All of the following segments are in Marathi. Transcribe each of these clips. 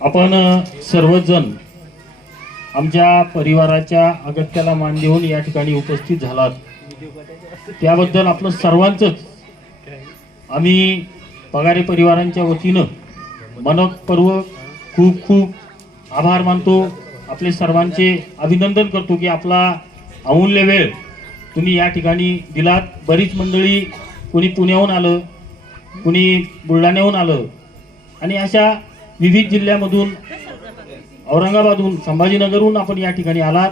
आपण सर्वजण आमच्या परिवाराच्या अगत्याला मान देऊन या ठिकाणी उपस्थित झालात. त्याबद्दल आपलं सर्वांचंच आम्ही पगारे परिवारांच्या वतीनं मनपूर्वक खूप खूप आभार मानतो. आपले सर्वांचे अभिनंदन करतो की आपला अमूल्य वेळ तुम्ही या ठिकाणी दिलात. बरीच मंडळी कोणी पुण्याहून आलं कुणी बुलढाण्याहून आलं. आणि अशा विविध जिल्ह्यामधून औरंगाबादहून संभाजीनगरहून आपण या ठिकाणी आलात.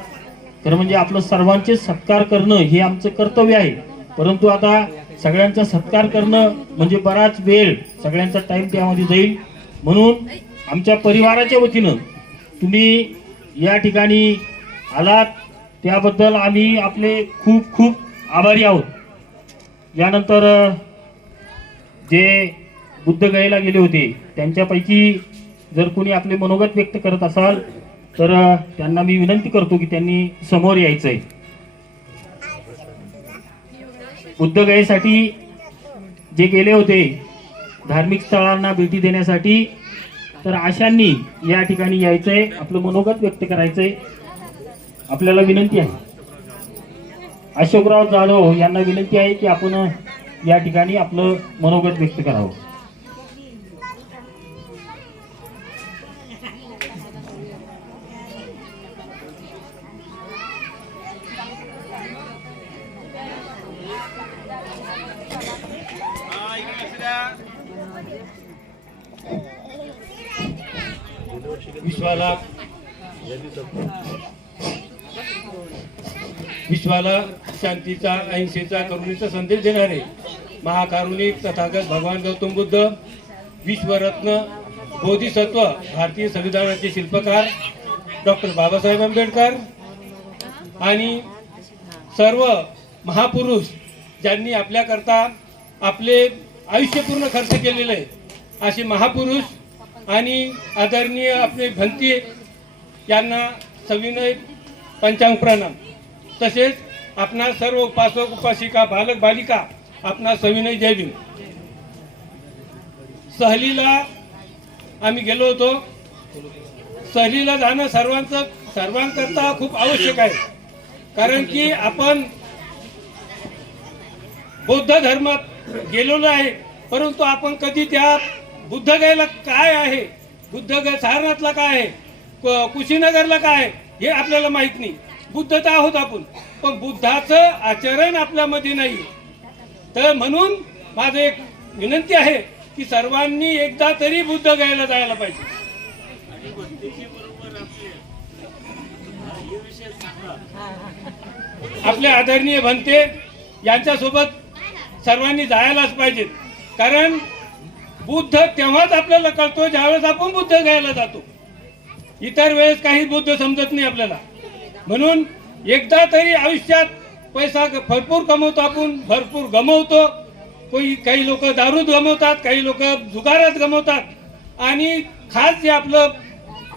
तर म्हणजे आपलं सर्वांचे सत्कार करणं हे आमचं कर्तव्य आहे. परंतु आता सगळ्यांचा सत्कार करणं म्हणजे बराच वेळ सगळ्यांचा टाइम त्यामध्ये जाईल. म्हणून आमच्या परिवाराच्या वतीनं तुम्ही या ठिकाणी आलात. त्याबद्दल आम्ही आपले खूप खूप आभारी आहोत. यानंतर जे जे बुद्धगयेला गेले होते त्यांच्यापैकी जर कोणी आपले मनोगत व्यक्त करत असाल तर त्यांना मी विनंती करतो की त्यांनी समोर यायचंय. बुद्धगयेसाठी जे गेले होते धार्मिक स्थळांना भेटी देण्यासाठी तर आशांनी या ठिकाणी यायचंय आपलं मनोगत व्यक्त करायचंय. आपल्याला विनंती आहे. अशोकराव जाधव यांना विनंती आहे की आपण या ठिकाणी आपलं मनोगत व्यक्त करावं विश्वाला विश्वाला शांतीचा अहिंसेचा करुणेचा संदेश देणारे महाकारुणिक तथागत भगवान गौतम बुद्ध विश्वरत्न बोधिसत्व भारतीय संविधानाचे शिल्पकार डॉक्टर बाबासाहेब आंबेडकर आणि सर्व महापुरुष ज्यांनी आपल्याकरता आपले आयुष्य पूर्ण खर्च केलेले आहे असे महापुरुष आणि आदरणीय आपले भंती यांना सविनय पंचांग प्रणाम तसेच आपणा सर्व उपासक उपासिका बालक बालिका आपणा सविनय जय भीम। सहलीला आम्ही गेलो होतो. सहलीला जाणं सर्वांचं सर्वांकरता खूप आवश्यक आहे. कारण की आपण बौद्ध धर्मात गेलेलो आहे परंतु आपण कधी त्या बुद्धगयाला काय आहे बुद्धगया सारनाथला काय आहे कुशीनगरला काय आहे हे आपल्याला माहीत नाही. बुद्ध तर आहोत आपण. पण बुद्धाचं आचरण आपल्यामध्ये नाही. तर म्हणून माझं एक विनंती आहे की सर्वांनी एकदा तरी बुद्ध गयाला जायला पाहिजे. आपले आदरणीय भंते यांच्यासोबत सर्वांनी जायलाच पाहिजेत कारण बुद्ध तेव्हाच आपल्याला कळतो ज्यावेळेस आपण बुद्ध घ्यायला जातो. इतर वेळेस काही बुद्ध समजत नाही आपल्याला. म्हणून एकदा तरी आयुष्यात पैसा ग- भरपूर कमवतो आपण भरपूर गमवतो. कोणी काही लोक दारूत गमवतात काही लोक जुगारात गमवतात. आणि खास जे आपलं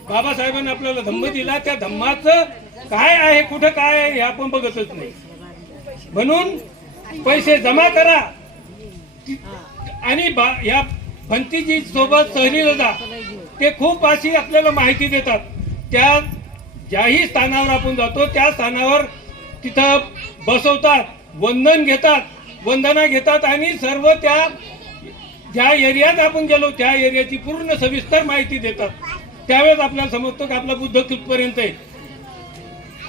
बाबासाहेबांनी आपल्याला धम्म दिला त्या धम्माचं काय आहे कुठं काय आहे हे आपण बघतच नाही. म्हणून पैसे जमा करा. आणि बा- या भंतीजी सोबत सहलीला जा. ते खूप अशी आपल्याला माहिती देतात. त्या ज्याही स्थानावर आपण जातो त्या स्थानावर तिथं बसवतात वंदन घेतात वंदना घेतात आणि सर्व त्या ज्या एरियात आपण गेलो त्या एरियाची पूर्ण सविस्तर माहिती देतात. त्यावेळेस आपल्याला समजतो की आपला बुद्ध कितपर्यंत आहे.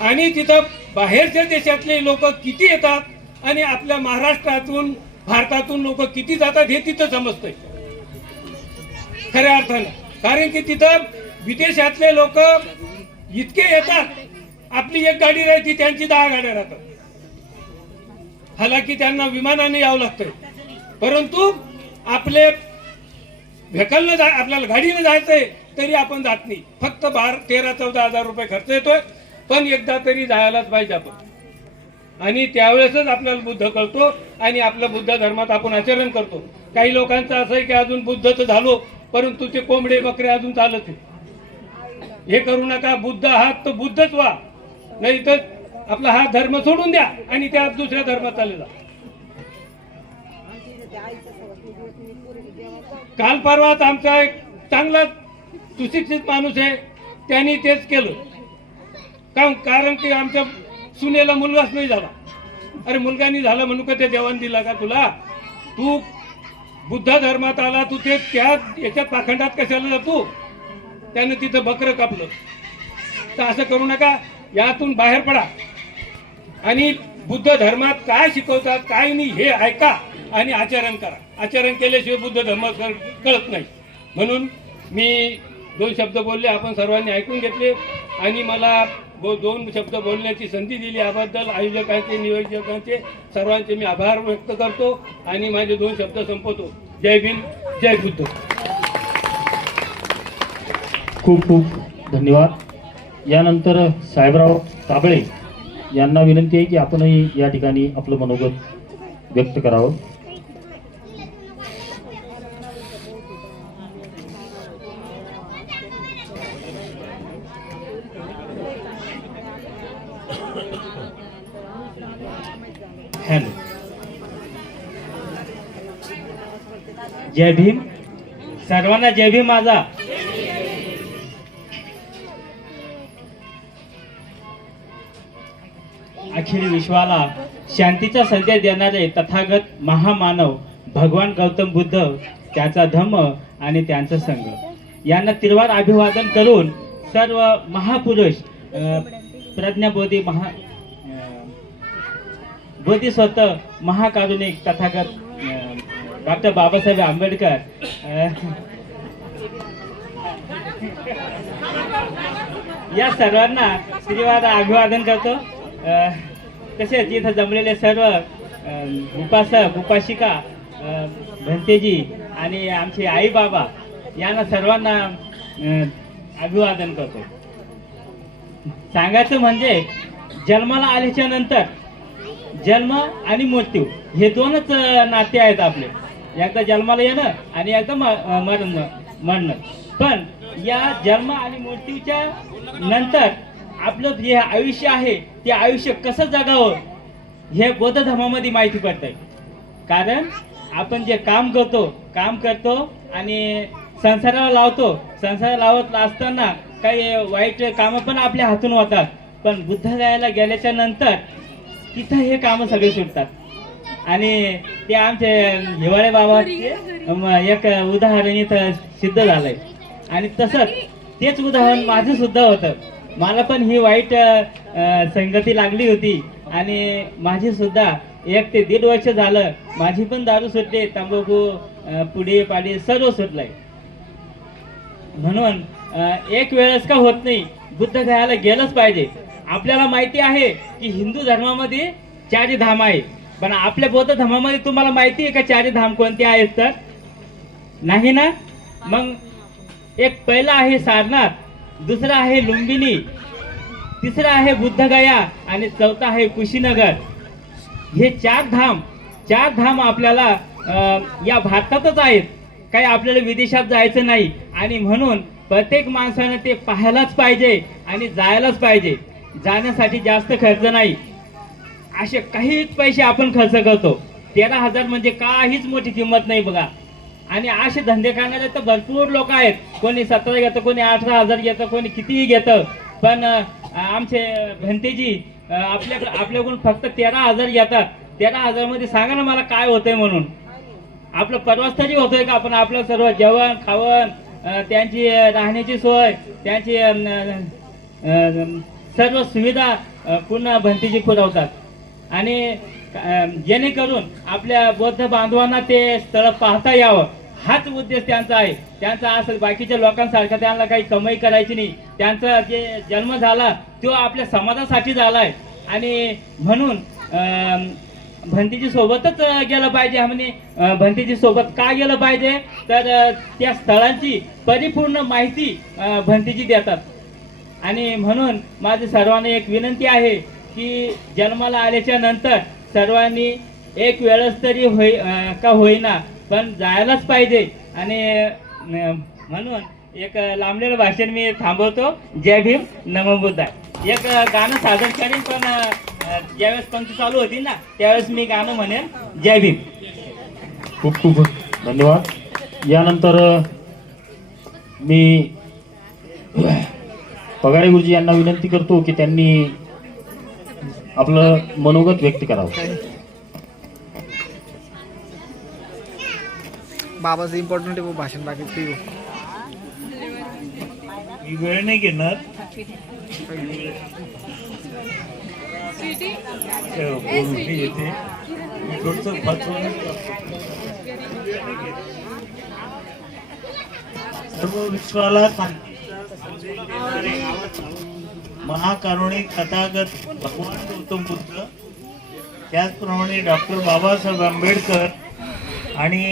आणि तिथं बाहेरच्या देशातले लोक किती येतात आणि आपल्या महाराष्ट्रातून भारतातून लोक किती जातात हे तिथं समजतंय. खऱ्या अर्थानं. कारण की तिथं विदेशातले लोक इतके येतात. आपली एक गाडी राहते त्यांची दहा गाड्या राहतात. हालाकी त्यांना विमानाने यावं लागतंय. परंतु आपले व्हेकलनं जा आपल्याला गाडीनं जायचंय तरी आपण जात नाही. फक्त बारा तेरा चौदा हजार रुपये खर्च येतोय पण एकदा तरी जायलाच पाहिजे आपण. आणि त्यावेळेसच आपल्याला बुद्ध कळतो आणि आपल्या बुद्ध धर्मात आपण आचरण करतो. काही लोकांचं असं आहे की अजून बुद्ध तर झालो परंतु ते कोंबडे बकरे अजून चालत आहे हे करू नका बुद्ध आहात तर बुद्धच व्हा. नाही तर आपला हा धर्म सोडून द्या आणि त्या दुसऱ्या धर्मात चालले जा. काल परवात आमचा एक चांगला सुशिक्षित माणूस आहे त्यांनी तेच केलं. कारण कारण की आमच्या सुनेला मुलगाच नाही झाला. अरे मुलगा नाही झाला म्हणून का ते देवान दिला का तुला? तू बुद्ध धर्मात आला तू ते त्या याच्यात पाखंडात कशाला जातो? त्यानं तिथं बकरं कापलं. तर असं करू नका यातून बाहेर पडा. आणि बुद्ध धर्मात काय शिकवतात काय नाही हे ऐका आणि आचरण करा. आचरण केल्याशिवाय बुद्ध धर्म कळत नाही. म्हणून मी दोन शब्द बोलले आपण सर्वांनी ऐकून घेतले. आणि मला बो- दोन शब्द बोलण्याची संधी दिली याबद्दल आयोजकांचे नियोजकांचे सर्वांचे मी आभार व्यक्त करतो. आणि माझे दोन शब्द संपवतो. जय भीम जय बुद्ध. खूप खूप धन्यवाद. यानंतर साहेबराव काबळे यांना विनंती आहे की आपणही या ठिकाणी आपलं मनोगत व्यक्त करावं. हॅलो. जय भीम. सर्वांना जय भीम माझा. अखिल विश्वाला शांतीचा संदेश देणारे तथागत महामानव भगवान गौतम बुद्ध त्याचा धम्म आणि त्यांचा संघ. यांना तिरवार अभिवादन करून सर्व महापुरुष प्रज्ञाबोधी महा बोधी बोधिसत्व महाकारुणिक तथागत डॉक्टर बाबासाहेब आंबेडकर या सर्वांना श्रीवाद अभिवादन करतो. तसेच इथं जमलेले सर्व उपासक उपासिका भंतेजी आणि आमचे आई बाबा यांना सर्वांना अभिवादन करतो. सांगायचं म्हणजे जन्माला आल्याच्यानंतर जन्म आणि मृत्यू हे दोनच नाते आहेत आपले. एकदा जन्माला येणं आणि एकदा म- मरण मरणं. पण या जन्म आणि मृत्यूच्या नंतर आपलं जे आयुष्य आहे ते आयुष्य कसं जगावं हे बौद्ध धर्मामध्ये माहिती पडतंय. कारण आपण जे काम करतो काम करतो आणि संसाराला लावतो संसाराला लावत असताना काही वाईट कामं पण आपल्या हातून होतात. पण बुद्धालयाला गेल्याच्यानंतर तिथं हे कामं सगळे सुटतात. आणि ते आमचे हिवाळे बाबा एक उदाहरण इथं सिद्ध झालंय. आणि तसंच तेच उदाहरण माझं सुद्धा होतं. मला पण ही वाईट संगती लागली होती. आणि माझी सुद्धा एक ते दीड वर्ष झालं माझी पण दारू सुटली तंबाखू पुढे पुडी पाडी सर्व सुटलंय. म्हणून एक वेळेस का होत नाही बुद्ध गयाला गेलंच पाहिजे. आपल्याला माहिती आहे की हिंदू धर्मामध्ये चारी धाम आहे. पण आपल्या बौद्ध धर्मामध्ये तुम्हाला माहिती आहे का चारी धाम कोणते आहेत तर? नाही ना? मग एक पहिला आहे सारनाथ दुसरा आहे लुंबिनी तिसरा आहे बुद्धगया आणि चौथा आहे कुशीनगर. हे चार धाम चार धाम आपल्याला या भारतातच आहेत. काही आपल्याला विदेशात जायचं नाही. आणि म्हणून प्रत्येक माणसानं ते पाहायलाच पाहिजे आणि जायलाच पाहिजे. जाण्यासाठी जास्त खर्च नाही. असे काहीच पैसे आपण खर्च करतो. तेरा हजार म्हणजे काहीच मोठी किंमत नाही बघा. आणि असे धंदे करणारे तर भरपूर लोक आहेत. कोणी सतरा घेतं कोणी अठरा हजार घेतं कोणी कितीही घेतं. पण आमचे भंतेजी आपल्याकडे आपल्याकडून फक्त तेरा हजार घेतात. तेरा हजारमध्ये सांगा ना मला काय होतंय म्हणून. आपलं परवास तरी होतोय का? आपण आपलं सर्व जेवण खावण त्यांची राहण्याची सोय त्यांची सर्व सुविधा पुन्हा भंतीजी पुरवतात. आणि जेणेकरून आपल्या बौद्ध बांधवांना ते स्थळ पाहता यावं. हाच उद्देश त्यांचा आहे. त्यांचा असं बाकीच्या लोकांसारखा त्यांना काही कमाई करायची नाही. त्यांचा जे जन्म झाला तो आपल्या समाजासाठी झालाय. आणि म्हणून भंतीजी सोबतच गेलं पाहिजे. म्हणजे भंतीजी सोबत का गेलं पाहिजे? तर त्या स्थळांची परिपूर्ण माहिती भंतीजी देतात. आणि म्हणून माझी सर्वांना एक विनंती आहे की जन्माला आल्याच्यानंतर सर्वांनी एक वेळच तरी होई का होईना पण जायलाच पाहिजे. आणि म्हणून एक लांबलेलं भाषण मी थांबवतो. जय भीम नमो बुद्धा एक गाणं सादर करीन पण ज्यावेळेस पंक्ती चालू होती ना त्यावेळेस मी गाणं म्हणेन जय भीम. खूप खूप धन्यवाद. यानंतर मी पगारे गुरुजी यांना विनंती करतो की त्यांनी आपलं मनोगत व्यक्त करावं. बाबाचं इम्पॉर्टंट आहे भाषण बाकी मी वेळ नाही घेणार. येते. सर्व विश्वाला महाकारुणिक तथागत भगवान गौतम बुद्ध त्याचप्रमाणे डॉक्टर बाबासाहेब आंबेडकर आणि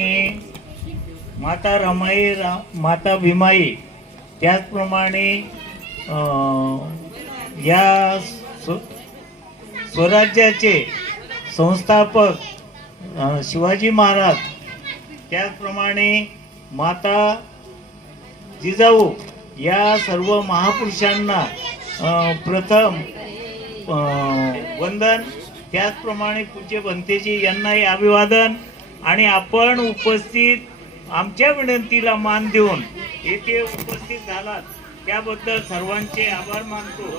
माता रमाई रा माता भीमाई. त्याचप्रमाणे या स्व स्वराज्याचे संस्थापक शिवाजी महाराज. त्याचप्रमाणे माता जिजाऊ या सर्व महापुरुषांना प्रथम वंदन. त्याचप्रमाणे पूज्य बनतेजी यांनाही अभिवादन. आणि आपण उपस्थित आमच्या विनंतीला मान देऊन येथे उपस्थित झालात. त्याबद्दल सर्वांचे आभार मानतो.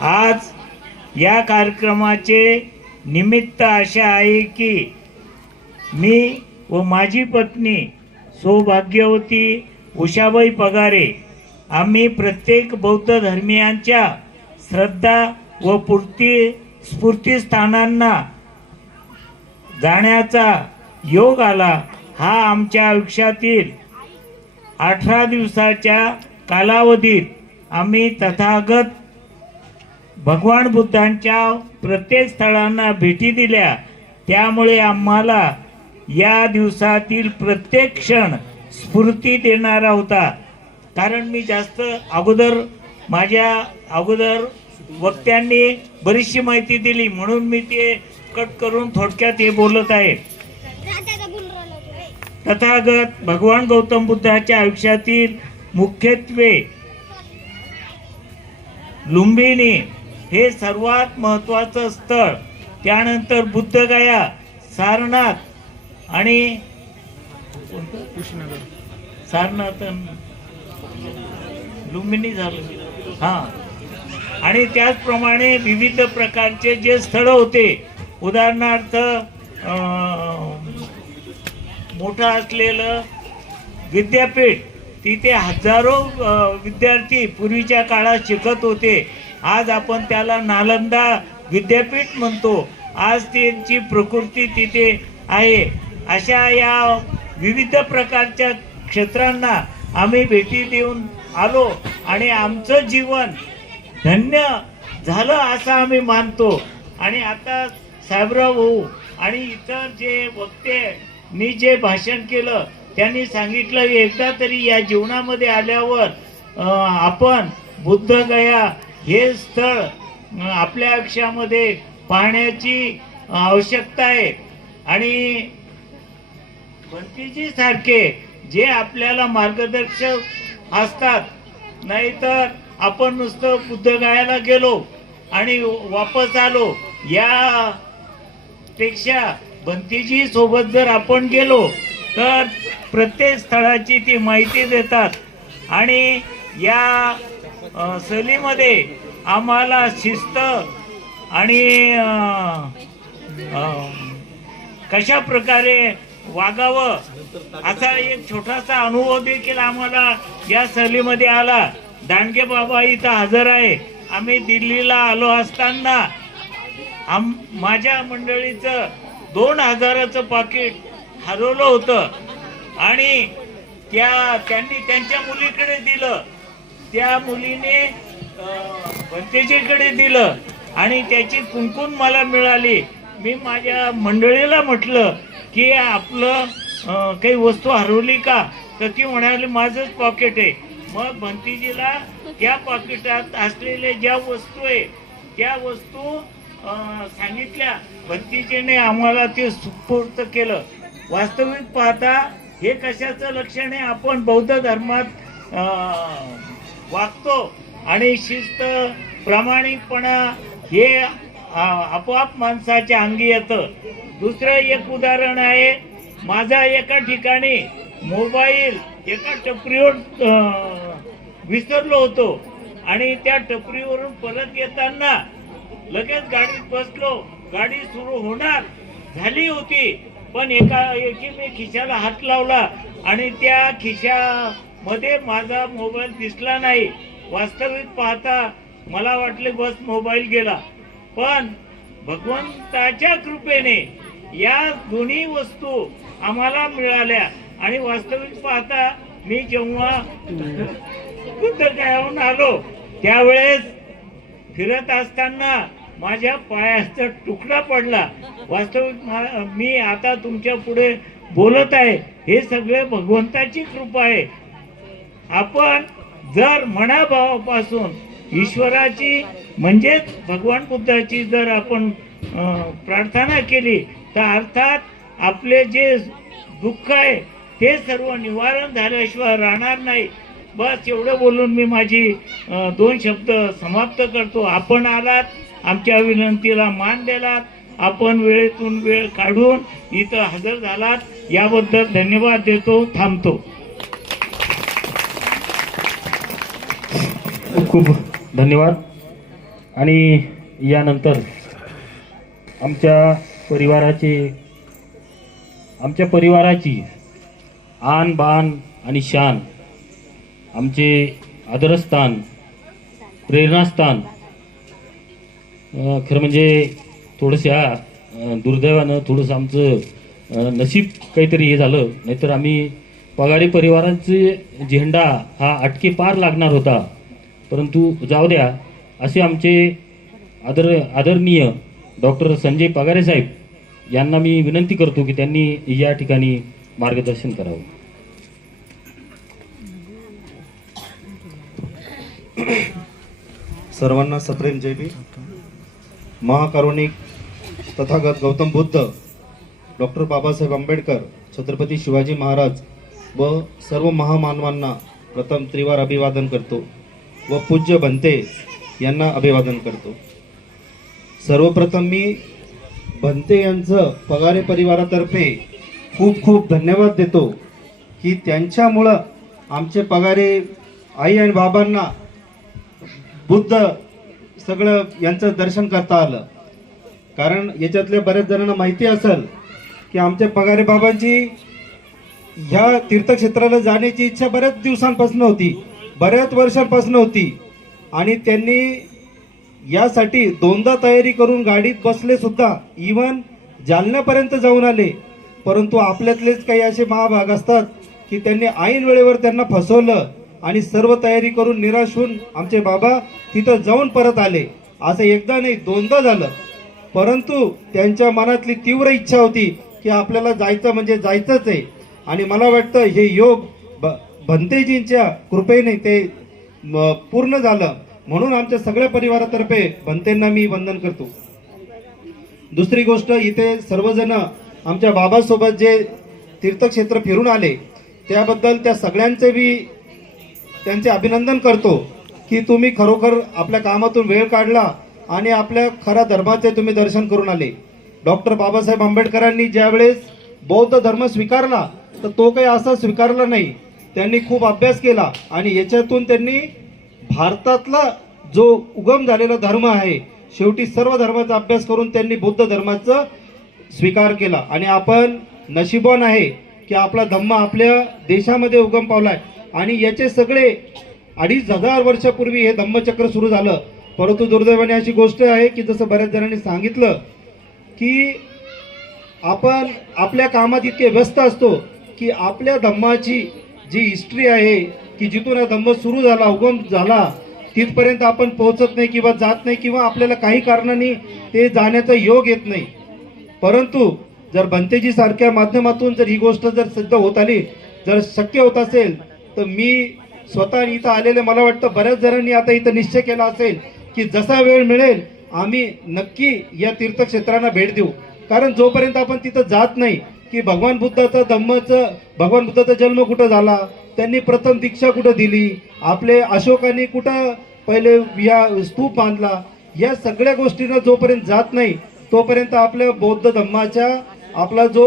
आज या कार्यक्रमाचे निमित्त असे आहे की मी व माझी पत्नी सौभाग्यवती उषाबाई पगारे आम्ही प्रत्येक बौद्ध धर्मियांच्या श्रद्धा व पूर्ती स्फूर्तीस्थानांना जाण्याचा योग आला हा आमच्या आयुष्यातील अठरा दिवसाच्या कालावधीत आम्ही तथागत भगवान बुद्धांच्या प्रत्येक स्थळांना भेटी दिल्या. त्यामुळे आम्हाला या दिवसातील प्रत्येक क्षण स्फूर्ती देणारा होता. कारण मी जास्त अगोदर माझ्या अगोदर वक्त्यांनी बरीचशी माहिती दिली. म्हणून मी ते कट करून थोडक्यात हे बोलत आहे. तथागत भगवान गौतम बुद्धाच्या आयुष्यातील मुख्यत्वे लुंबिनी हे सर्वात महत्वाचं स्थळ. त्यानंतर बुद्धगया सारनाथ आणि सारनाथ लुंबिनी झालं. हा. आणि त्याचप्रमाणे विविध प्रकारचे जे स्थळं होते. उदाहरणार्थ मोठं असलेलं विद्यापीठ तिथे हजारो विद्यार्थी पूर्वीच्या काळात शिकत होते. आज आपण त्याला नालंदा विद्यापीठ म्हणतो. आज त्यांची प्रकृती तिथे आहे. अशा या विविध प्रकारच्या क्षेत्रांना आम्ही भेटी देऊन आलो आणि आमचं जीवन धन्य झालं असं आम्ही मानतो. आणि आता साहेबराव भाऊ आणि इतर जे वक्ते मी जे भाषण केलं त्यांनी सांगितलं एकदा तरी या जीवनामध्ये आल्यावर आपण बुद्धगया हे स्थळ आपल्या आयुष्यामध्ये पाहण्याची आवश्यकता आहे. आणि भंतीजी सारखे जे आपल्याला मार्गदर्शक असतात नाहीतर आपण नुसतं बुद्धगयाला गेलो आणि वापस आलो या पेक्षा भंतीजी सोबत जर आपण गेलो तर प्रत्येक स्थळाची ती माहिती देतात. आणि या सहलीमध्ये आम्हाला शिस्त आणि कशा प्रकारे वागावं असा एक छोटासा अनुभव देखील आम्हाला या सहलीमध्ये आला. दांडगे बाबा इथं हजर आहे. आम्ही दिल्लीला आलो असताना आम माझ्या मंडळीचं दोन हजाराचं पाकिट हरवलं होतं. आणि त्या त्यांनी त्यांच्या मुलीकडे दिलं. त्या मुलीने भंतेजीकडे दिलं. आणि त्याची कुंकून मला मिळाली. मी माझ्या मंडळीला म्हटलं की आपलं काही वस्तू हरवली का? तर ती म्हणाली माझंच पॉकेट आहे. मग भंतीजीला त्या पॉकेटात असलेल्या ज्या वस्तू आहे त्या वस्तू सांगितल्या. भंतीजीने आम्हाला ते सुपूर्त केलं. वास्तविक पाहता हे कशाचं लक्षण आहे? आपण बौद्ध धर्मात वागतो आणि शिस्त प्रामाणिकपणा हे आपोआप माणसाच्या अंगी येतं. दुसरं एक उदाहरण आहे माझा एका ठिकाणी मोबाईल एका टपरीवर विसरलो होतो आणि त्या टपरीवरून परत येताना लगेच गाडीत बसलो गाडी सुरू होणार झाली होती. पण एका एकी मी खिशाला हात लावला आणि त्या खिशामध्ये माझा मोबाईल दिसला नाही. वास्तविक पाहता मला वाटले बस मोबाईल गेला. पण भगवंताच्या कृपेने या दोन्ही वस्तू आम्हाला मिळाल्या आणि वास्तविक पाहता मी जेव्हा बुद्धगयाहून आलो त्यावेळेस फिरत असताना माझ्या पायाचा तुकडा पडला. वास्तविक मी आता तुमच्यापुढे बोलत आहे. हे सगळे भगवंताची कृपा आहे. आपण जर मनाभावापासून ईश्वराची म्हणजेच भगवान बुद्धाची जर आपण प्रार्थना केली तर अर्थात आपले जे दुःख आहे ते सर्व निवारण झाल्याशिवाय राहणार नाही. बस एवढं बोलून मी माझी दोन शब्द समाप्त करतो. आपण आलात. आमच्या विनंतीला मान दिलात. आपण वेळेतून वेळ काढून इथं हजर झालात. याबद्दल धन्यवाद देतो थांबतो. खूप धन्यवाद. आणि यानंतर आमच्या परिवाराचे आमच्या परिवाराची आन बान आणि शान आमचे आदरस्थान प्रेरणास्थान खरं म्हणजे थोडंसं दुर्दैवानं थोडंसं आमचं नशीब काहीतरी हे झालं. नाहीतर आम्ही पगाडी परिवाराचे झेंडा हा अटके पार लागणार होता. परंतु जाऊ द्या असे आमचे आदर आदरणीय डॉक्टर संजय पगारे साहेब यांना मी विनंती करतो की त्यांनी या ठिकाणी मार्गदर्शन करावं. सर्वांना सप्रेम जय महाकारुणिक तथागत गौतम बुद्ध डॉक्टर बाबासाहेब आंबेडकर छत्रपती शिवाजी महाराज व सर्व महामानवांना प्रथम त्रिवार अभिवादन करतो व पूज्य भंते यांना अभिवादन करतो. सर्वप्रथम मी भंते यांचं पगारे परिवारातर्फे खूप खूप धन्यवाद देतो की त्यांच्यामुळं आमचे पगारे आई आणि बाबांना बुद्ध सगळं यांचं दर्शन करता आलं. कारण याच्यातल्या बऱ्याच जणांना माहिती असेल की आमच्या पगारे बाबांची ह्या तीर्थक्षेत्राला जाण्याची इच्छा बऱ्याच दिवसांपासून होती. बऱ्याच वर्षांपासून होती. आणि त्यांनी यासाठी दोनदा तयारी करून गाडीत बसले सुद्धा. इवन जालन्यापर्यंत जाऊन आले. परंतु आपल्यातलेच काही असे महाभाग असतात की त्यांनी ऐन वेळेवर त्यांना फसवलं. आणि सर्व तयारी करून निराश होऊन आमचे बाबा तिथं जाऊन परत आले. असं एकदा नाही दोनदा झालं. परंतु त्यांच्या मनातली तीव्र इच्छा होती की आपल्याला जायचं म्हणजे जायचंच आहे. आणि मला वाटतं हे योग ब- भंतेजींच्या कृपेने ते पूर्ण झालं. म्हणून आमच्या सगळ्या परिवारातर्फे भंतेंना मी वंदन करतो. दुसरी गोष्ट इथे सर्वजण आमच्या बाबासोबत जे तीर्थक्षेत्र फिरून आले त्याबद्दल त्या सगळ्यांचे बी त्यांचे अभिनंदन करतो की तुम्ही खरोखर आपल्या कामातून वेळ काढला आणि आपल्या खऱ्या धर्माचे तुम्ही दर्शन करून आले. डॉक्टर बाबासाहेब आंबेडकरांनी ज्यावेळेस बौद्ध धर्म स्वीकारला तर तो काही असा स्वीकारला नाही. त्यांनी खूप अभ्यास केला आणि याच्यातून त्यांनी भारतातला जो उगम झालेला धर्म आहे शेवटी सर्व धर्माचा अभ्यास करून त्यांनी बौद्ध धर्माचा स्वीकार केला. आणि आपण नशिबान आहे की आपला धम्म आपल्या देशामध्ये उगम पावलाय. आणि याचे सगळे अडीच हजार वर्षापूर्वी हे धम्मचक्र सुरू झालं. परंतु दुर्दैवाने अशी गोष्ट आहे की जसं बऱ्याच जणांनी सांगितलं की आपण आपल्या कामात इतके व्यस्त असतो की आपल्या धम्माची जी हिस्ट्री आहे की जिथून हा धम्म सुरू झाला उगम झाला तिथपर्यंत आपण पोहोचत नाही किंवा जात नाही किंवा आपल्याला काही कारणाने ते जाण्याचा योग येत नाही. परंतु जर बनतेजी सारख्या माध्यमातून जर ही गोष्ट जर सिद्ध होत आली जर शक्य होत असेल तर मी स्वतः इथं आलेले मला वाटतं बऱ्याच जणांनी आता इथं निश्चय केला असेल की जसा वेळ मिळेल आम्ही नक्की या तीर्थक्षेत्रांना भेट देऊ. कारण जोपर्यंत आपण तिथं जात नाही की भगवान बुद्धाचा धम्मचं भगवान बुद्धाचा जन्म कुठं झाला त्यांनी प्रथम दीक्षा कुठं दिली आपले अशोकांनी कुठं पहिले या स्तूप बांधला या सगळ्या गोष्टींना जोपर्यंत जात नाही तोपर्यंत आपल्या बौद्ध धम्माच्या आपला जो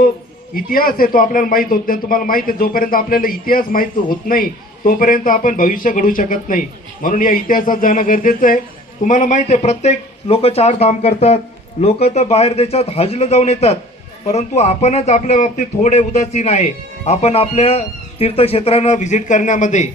इतिहास आहे तो आपल्याला माहीत होत नाही. तुम्हाला माहीत आहे जोपर्यंत आपल्याला इतिहास माहीत होत नाही तोपर्यंत आपण भविष्य घडू शकत नाही. म्हणून या इतिहासात जाणं गरजेचं आहे. तुम्हाला माहीत आहे प्रत्येक लोक चार धाम करतात. लोक तर बाहेर देशात हजला जाऊन येतात. परंतु आपणच आपल्या बाबतीत थोडे उदासीन आहे. आपण आपल्या तीर्थक्षेत्रांना व्हिजिट करण्यामध्ये.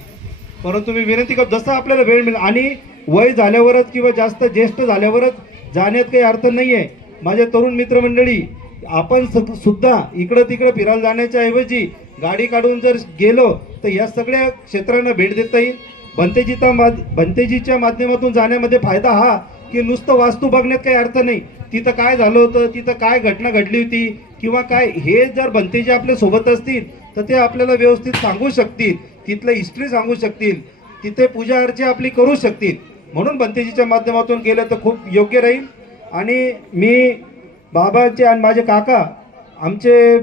परंतु मी विनंती करतो जसं आपल्याला वेळ मिळेल आणि वय झाल्यावरच किंवा जास्त ज्येष्ठ झाल्यावरच जाण्यात काही अर्थ नाही आहे माझे तरुण मित्रमंडळी आपण सुद्धा इकडं तिकडं फिरायला जाण्याच्या ऐवजी गाडी काढून जर गेलो तर या सगळ्या क्षेत्रांना भेट देता येईल. भंतेजीचा माध भंतेजीच्या माध्यमातून जाण्यामध्ये फायदा हा की नुसतं वास्तू बघण्यात काही अर्थ नाही. तिथं काय झालं होतं तिथं काय घटना घडली होती किंवा काय हे जर भंतेजी आपल्यासोबत असतील तर ते आपल्याला व्यवस्थित सांगू शकतील तिथलं हिस्ट्री सांगू शकतील तिथे पूजा अर्चा आपली करू शकतील. म्हणून भंतेजीच्या माध्यमातून गेलं तर खूप योग्य राहील. आणि मी बाबाचे आणि माझे काका आमचे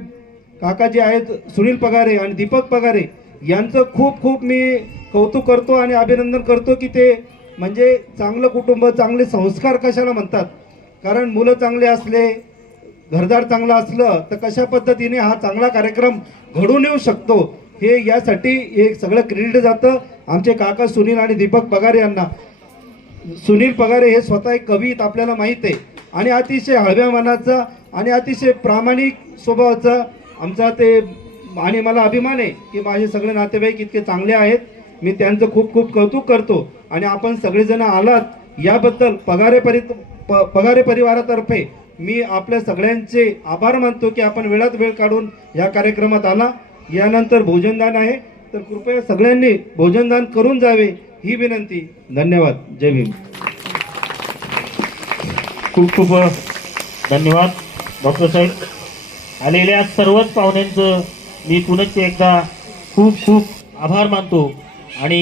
काका जे आहेत सुनील पगारे आणि दीपक पगारे यांचं खूप खूप मी कौतुक करतो आणि अभिनंदन करतो की ते म्हणजे चांगलं कुटुंब चांगले संस्कार कशाला म्हणतात? कारण मुलं चांगले असले घरदार चांगलं असलं तर कशा पद्धतीने हा चांगला कार्यक्रम घडून येऊ शकतो? हे यासाठी हे सगळं क्रेडिट जातं. आमचे काका सुनील आणि दीपक पगारे यांना. सुनील पगारे हे स्वतः एक कवी आपल्याला माहीत आहे. आणि अतिशय हळव्या मनाचा आणि अतिशय प्रामाणिक स्वभावाचा आमचा ते आणि मला अभिमान आहे की माझे सगळे नातेवाईक इतके चांगले आहेत. मी त्यांचं खूप खूप कौतुक करतो. आणि आपण सगळेजण आलात याबद्दल पगारे परि प पगारे परिवारातर्फे मी आपल्या सगळ्यांचे आभार मानतो की आपण वेळात वेळ काढून या कार्यक्रमात आला. यानंतर भोजनदान आहे. तर कृपया सगळ्यांनी भोजनदान करून जावे ही विनंती. धन्यवाद. जय भीम. खूप खूप धन्यवाद डॉक्टर साहेब आलेल्या सर्वच पाहुण्यांचं मी पुनश्च एकदा खूप खूप आभार मानतो आणि